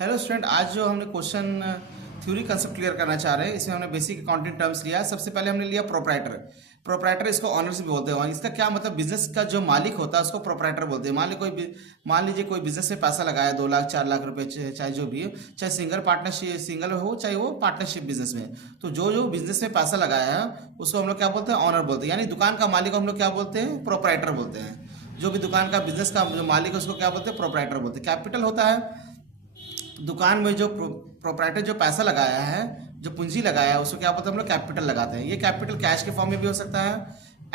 Hello student, आज जो हमने क्वेश्चन थ्योरी कंसेप्ट क्लियर करना चाह रहे हैं, इसमें हमने बेसिक अकाउंटिंग टर्म्स लिया। सबसे पहले हमने लिया प्रोप्राइटर। प्रोप्राइटर इसको ऑनर्स भी बोलते हैं और इसका क्या मतलब, बिजनेस का जो मालिक होता है उसको प्रोप्राइटर बोलते हैं। मान लीजिए कोई बिजनेस में पैसा लगाया 2 लाख 4 लाख रुपए, चाहे जो भी हो, चाहे सिंगल पार्टनरशिप सिंगल हो चाहे वो पार्टनरशिप बिजनेस में, तो जो जो बिजनेस में पैसा लगाया है उसको हम लोग क्या बोलते हैं, ऑनर बोलते हैं। यानी दुकान का मालिक को हम लोग क्या बोलते हैं, प्रोप्राइटर बोलते हैं। जो भी दुकान का बिजनेस का जो मालिक है उसको क्या बोलते हैं, प्रोप्राइटर बोलते हैं। कैपिटल होता है दुकान में जो प्रोप्राइटर जो पैसा लगाया है, जो पूंजी लगाया है, उसको क्या बोलते हैं हम लोग, कैपिटल लगाते हैं। ये कैपिटल कैश के फॉर्म में भी हो सकता है,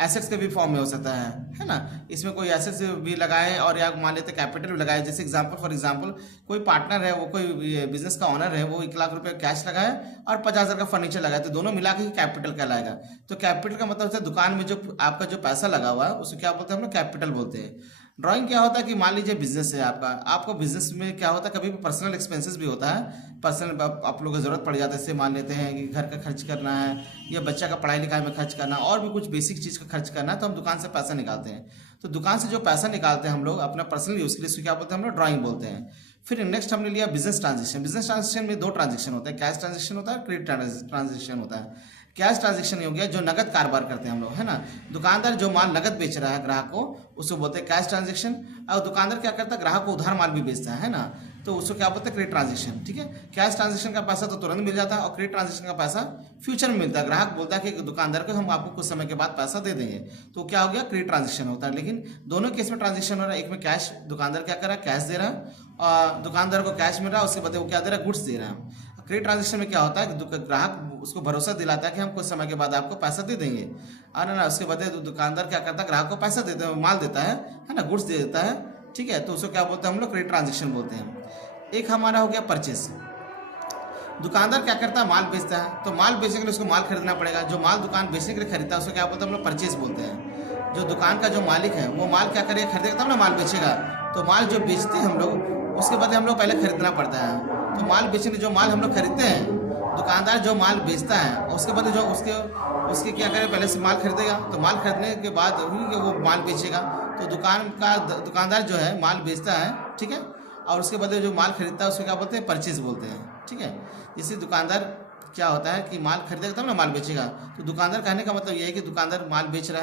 एसेट्स के भी फॉर्म में हो सकता है ना। इसमें कोई एसेट्स भी लगाए और या मान लेते कैपिटल भी लगाए। जैसे फॉर एग्जांपल कोई पार्टनर है, वो कोई बिजनेस का ऑनर है, वो 1 लाख रुपए कैश लगाए और 50,000 का फर्नीचर लगाए, तो दोनों मिला के कैपिटल कहलाएगा। तो कैपिटल का मतलब होता है दुकान में जो आपका जो पैसा लगा हुआ है उसको क्या बोलते हैं हम लोग, कैपिटल बोलते हैं। ड्राइंग क्या होता है कि मान लीजिए बिजनेस है आपका, आपको बिजनेस में क्या होता है, कभी भी पर्सनल एक्सपेंसेस भी होता है। पर्सनल आप लोगों को जरूरत पड़ जाता है, जैसे मान लेते हैं कि घर का खर्च करना है या बच्चा का पढ़ाई लिखाई में खर्च करना और भी कुछ बेसिक चीज़ का खर्च करना है, तो हम दुकान से पैसा निकालते हैं। तो दुकान से जो पैसा निकालते हैं हम लोग अपना पर्सनल यूज़ के लिए, उसको क्या बोलते हैं हम लोग, ड्राइंग बोलते हैं। फिर नेक्स्ट हमने लिया बिजनेस ट्रांजेक्शन। बिजनेस ट्रांजेक्शन में 2 ट्रांजेक्शन होते हैं, कैश ट्रांजेक्शन होता है, क्रेडिट ट्रांजेक्शन होता है। कैश ट्रांजेक्शन हो गया जो नगद कारोबार करते हैं हम लोग, है ना। दुकानदार जो माल नगद बेच रहा है ग्राहक को, उसको बोलते हैं कैश ट्रांजेक्शन। और दुकानदार क्या करता है, ग्राहक को उधार माल भी बेचता है ना, तो उसको क्या बोलते हैं, क्रेडिट ट्रांजेक्शन। ठीक है, कैश ट्रांजेक्शन का पैसा तो तुरंत मिल जाता है और क्रेडिट ट्रांजेक्शन का पैसा फ्यूचर में मिलता है। ग्राहक बोलता है कि दुकानदार को हम आपको कुछ समय के बाद पैसा दे देंगे, तो क्या हो गया, क्रेडिट ट्रांजेक्शन होता है। लेकिन दोनों केस में ट्रांजेक्शन हो रहा है। एक में कैश, दुकानदार क्या कर रहा है, कैश दे रहा है और दुकानदार को कैश मिल रहा है, उसके बदले वो क्या दे रहा है, गुड्स दे रहा है। क्रेडिट ट्रांजेक्शन में क्या होता है कि ग्राहक उसको भरोसा दिलाता है कि हम कुछ समय के बाद आपको पैसा दे देंगे, और ना उसके बदले दुकानदार क्या करता है, ग्राहक को पैसा देता है, माल देता है ना, गुड्स दे देता है। ठीक है, तो उसको क्या बोलते हैं हम लोग, क्रेडिट ट्रांजेक्शन बोलते हैं। एक हमारा हो गया परचेस। दुकानदार क्या करता है, माल बेचता है, तो माल बेचने के लिए उसको माल खरीदना पड़ेगा। जो माल दुकान बेचने के लिए खरीदता है उसको क्या बोलते हैं हम लोग, परचेस बोलते हैं। जो दुकान का जो मालिक है वो माल क्या करेगा, खरीदेगा तब ना माल बेचेगा। तो माल जो बेचते हैं हम लोग, उसके बदले हम लोग पहले खरीदना पड़ता है। तो माल बेचने जो माल हम लोग खरीदते हैं, दुकानदार जो माल बेचता है उसके बदले जो उसके उसके क्या करे, पहले से माल खरीदेगा, तो माल खरीदने के बाद ही वो माल बेचेगा। तो दुकानदार जो है माल बेचता है, ठीक है, और उसके बदले जो माल खरीदता है उसको क्या बोलते हैं, परचेज बोलते हैं। ठीक है, इससे दुकानदार क्या होता है कि माल खरीदेगा तब ना माल बेचेगा। तो दुकानदार कहने का मतलब ये है कि दुकानदार माल बेच रहा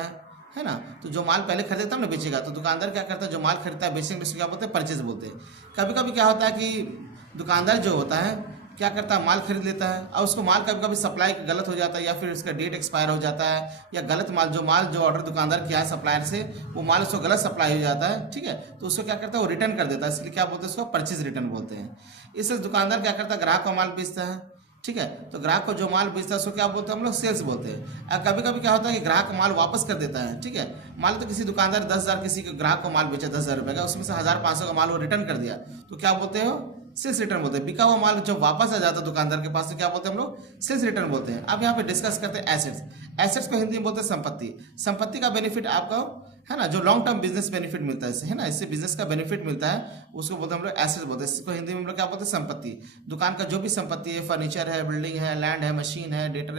है ना, तो जो माल पहले खरीदेगा तब ना बेचेगा। तो दुकानदार क्या करता है, जो माल खरीदता है बेचने के लिए, उसको क्या बोलते हैं, परचेज बोलते हैं। कभी कभी क्या होता है कि दुकानदार जो होता है क्या करता है, माल खरीद लेता है और उसको माल कभी कभी सप्लाई गलत हो जाता है, या फिर उसका डेट एक्सपायर हो जाता है, या गलत माल जो ऑर्डर दुकानदार किया है सप्लायर से, वो माल उसको गलत सप्लाई हो जाता है। ठीक है, तो उसको क्या करता है, वो रिटर्न कर देता है, इसलिए क्या बोलते हैं, उसको परचेज रिटर्न बोलते हैं। इससे दुकानदार क्या करता है, ग्राहक का माल बेचता है। ठीक है, तो ग्राहक को जो माल बेचता है उसको क्या बोलते हैं हम लोग, सेल्स बोलते हैं। और कभी कभी क्या होता है कि ग्राहक माल वापस कर देता है। ठीक है, मान लो किसी दुकानदार 10,000 किसी ग्राहक को माल बेचा 10,000 रुपये का, उसमें से 1,500 का माल वो रिटर्न कर दिया, तो क्या बोलते हो, सेल्स रिटर्न बोलते हैं। बिका हुआ माल जब वापस आ जाता है दुकानदार के पास, तो क्या बोलते हैं हम लोग, सेल्स रिटर्न बोलते हैं। अब यहाँ पे डिस्कस करते हैं एसेट्स। एसेट्स को हिंदी में बोलते हैं संपत्ति। संपत्ति का बेनिफिट आपका है ना, जो लॉन्ग टर्म बिजनेस बेनिफिट मिलता है इससे, है ना, इससे बिजनेस का बेनिफिट मिलता है, उसको बोलते हैं हम लोग एसेट्स बोलते हैं। इसको हिंदी में हम लोग क्या बोलते हैं, संपत्ति। दुकान का जो भी संपत्ति है, फर्नीचर है, बिल्डिंग है, लैंड है, मशीन है, डेटा,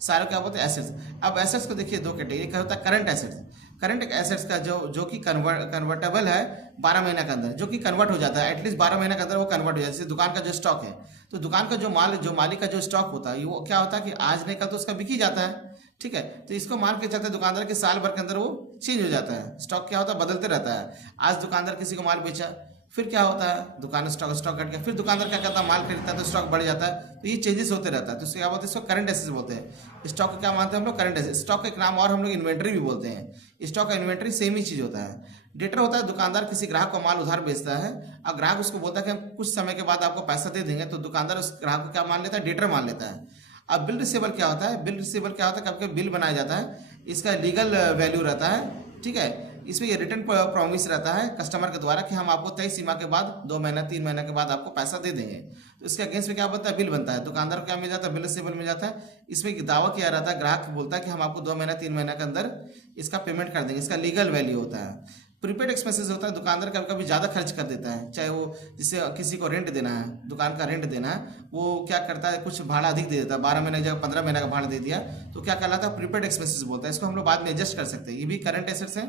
सारे क्या बोलते हैं, एसेट्स। अब एसेट्स को देखिए 2 कैटेगरी, एक होता है करंट एसेट्स। करंट एसेट्स का जो कि कन्वर्टेबल है 12 महीने के अंदर, जो कि कन्वर्ट हो जाता है, एटलीस्ट 12 महीने के अंदर वो कन्वर्ट हो जाता है। जैसे दुकान का जो स्टॉक है, तो दुकान का जो मालिक का जो स्टॉक होता है, वो क्या होता है कि आज नहीं कल तो उसका बिक ही जाता है। ठीक है, तो इसको मान के चलते दुकानदार के साल भर के अंदर वो चेंज हो जाता है। स्टॉक क्या होता है, बदलते रहता है। आज दुकानदार किसी को माल बेचा, फिर क्या होता है, दुकान स्टॉक कट गया, फिर दुकानदार क्या करता है, माल खरीदता है तो स्टॉक बढ़ जाता है। तो ये चेंजेस होते रहता है, तो इसको क्या बोलते हैं, इसको करंट एसेट्स बोलते हैं। स्टॉक को क्या मानते हैं हम लोग, करंट एसेट्स। स्टॉक का एक नाम और हम लोग इन्वेंट्री भी बोलते हैं। स्टॉक का इन्वेंट्री सेम ही चीज होता है। डेटर होता है, दुकानदार किसी ग्राहक को माल उधार बेचता है और ग्राहक उसको बोलता है कि हम कुछ समय के बाद आपको पैसा दे देंगे, तो दुकानदार उस ग्राहक को क्या मान लेता है, डेटर मान लेता है। अब बिल रिसीवेबल क्या होता है, बिल रिसीवेबल क्या होता है, कभी कभी बिल बनाया जाता है, इसका लीगल वैल्यू रहता है। ठीक है, इसमें ये रिटर्न प्रॉमिस रहता है कस्टमर के द्वारा कि हम आपको तय सीमा के बाद 2 महीना 3 महीने के बाद आपको पैसा दे देंगे। तो इसके अगेंस्ट में क्या बनता है, बिल बनता है। दुकानदार को क्या मिल जाता है, बिल रिसीवेबल मिल जाता है। इसमें एक दावा किया रहता है, ग्राहक बोलता है कि हम आपको 2 महीना 3 महीने के अंदर इसका पेमेंट कर देंगे, इसका लीगल वैल्यू होता है। प्रीपेड एक्सपेंसेस होता है, दुकानदार कभी कभी ज़्यादा खर्च कर देता है, चाहे वो जिसे किसी को रेंट देना है, दुकान का रेंट देना है, वो क्या करता है, कुछ भाड़ा अधिक दे देता है, 12 महीने की जगह 15 महीने का भाड़ा दे दिया, तो क्या कहलाता है, प्रीपेड एक्सपेंसेस बोलता है। इसको हम लोग बाद में एडजस्ट कर सकते हैं, ये भी करंट एसेट्स है।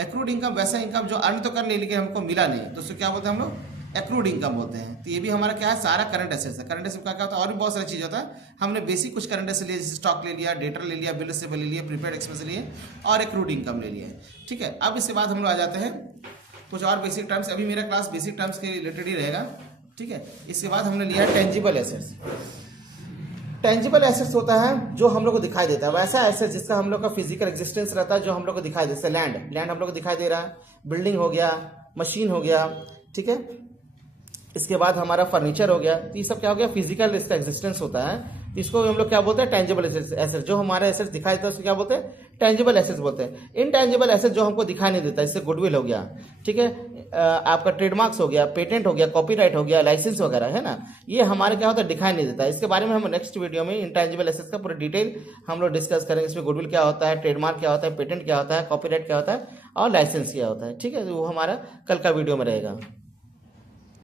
एक्रूड इनकम वैसा इनकम जो अर्न तो कर नहीं लेकिन हमको मिला नहीं, तो उसको क्या बोलते हैं हम लोग, एक्रूड इनकम बोलते हैं। तो ये भी हमारा क्या है, सारा करंट एसेट्स है। करंट एसेट का क्या होता है, और भी बहुत सारी चीज़ होता है। हमने बेसिक कुछ करंट एसेट लिए, जैसे स्टॉक ले लिया, डेटर ले लिया, बिल रिसीवेबल ले लिया, प्रीपेड एक्सपेंस लिए और एक्रूड इनकम ले लिया। ठीक है, अब इसके बाद हम लोग आ जाते हैं कुछ और बेसिक टर्म्स। अभी मेरा क्लास बेसिक टर्म्स के रिलेटेड ही रहेगा। ठीक है, इसके बाद हमने लिया है टेंजिबल एसेट्स। टेंजिबल एसेट्स होता है जो हम लोग को दिखाई देता है, वैसा एसेट जिसका हम लोग का फिजिकल एग्जिस्टेंस रहता है, जो हम लोग को दिखाई देता है। लैंड हम लोग को दिखाई दे रहा है, बिल्डिंग हो गया, मशीन हो गया। ठीक है, इसके बाद हमारा फर्नीचर हो गया। तो ये सब क्या हो गया, फिजिकल इसका एग्जिस्टेंस होता है। तो इसको हम लोग क्या बोलते हैं, टेंजिबल एसेट्स। जो हमारे एसेट्स दिखाई देता है उसको क्या बोलते हैं, टेंजिबल एसेट्स बोलते हैं। इनटेंजिबल एसेट्स जो हमको दिखाई नहीं देता, इससे गुडविल हो गया, ठीक है, आपका ट्रेडमार्क्स हो गया, पेटेंट हो गया, कॉपीराइट हो गया, लाइसेंस वगैरह है ना, ये हमारे क्या होता है, दिखाई नहीं देता। इसके बारे में हम नेक्स्ट वीडियो में इनटेंजिबल एसेट्स का पूरा डिटेल हम लोग डिस्कस करेंगे। इसमें गुडविल क्या होता है, ट्रेडमार्क क्या होता है, पेटेंट क्या होता है, कॉपीराइट क्या होता है और लाइसेंस क्या होता है। ठीक है, वो हमारा कल का वीडियो में रहेगा।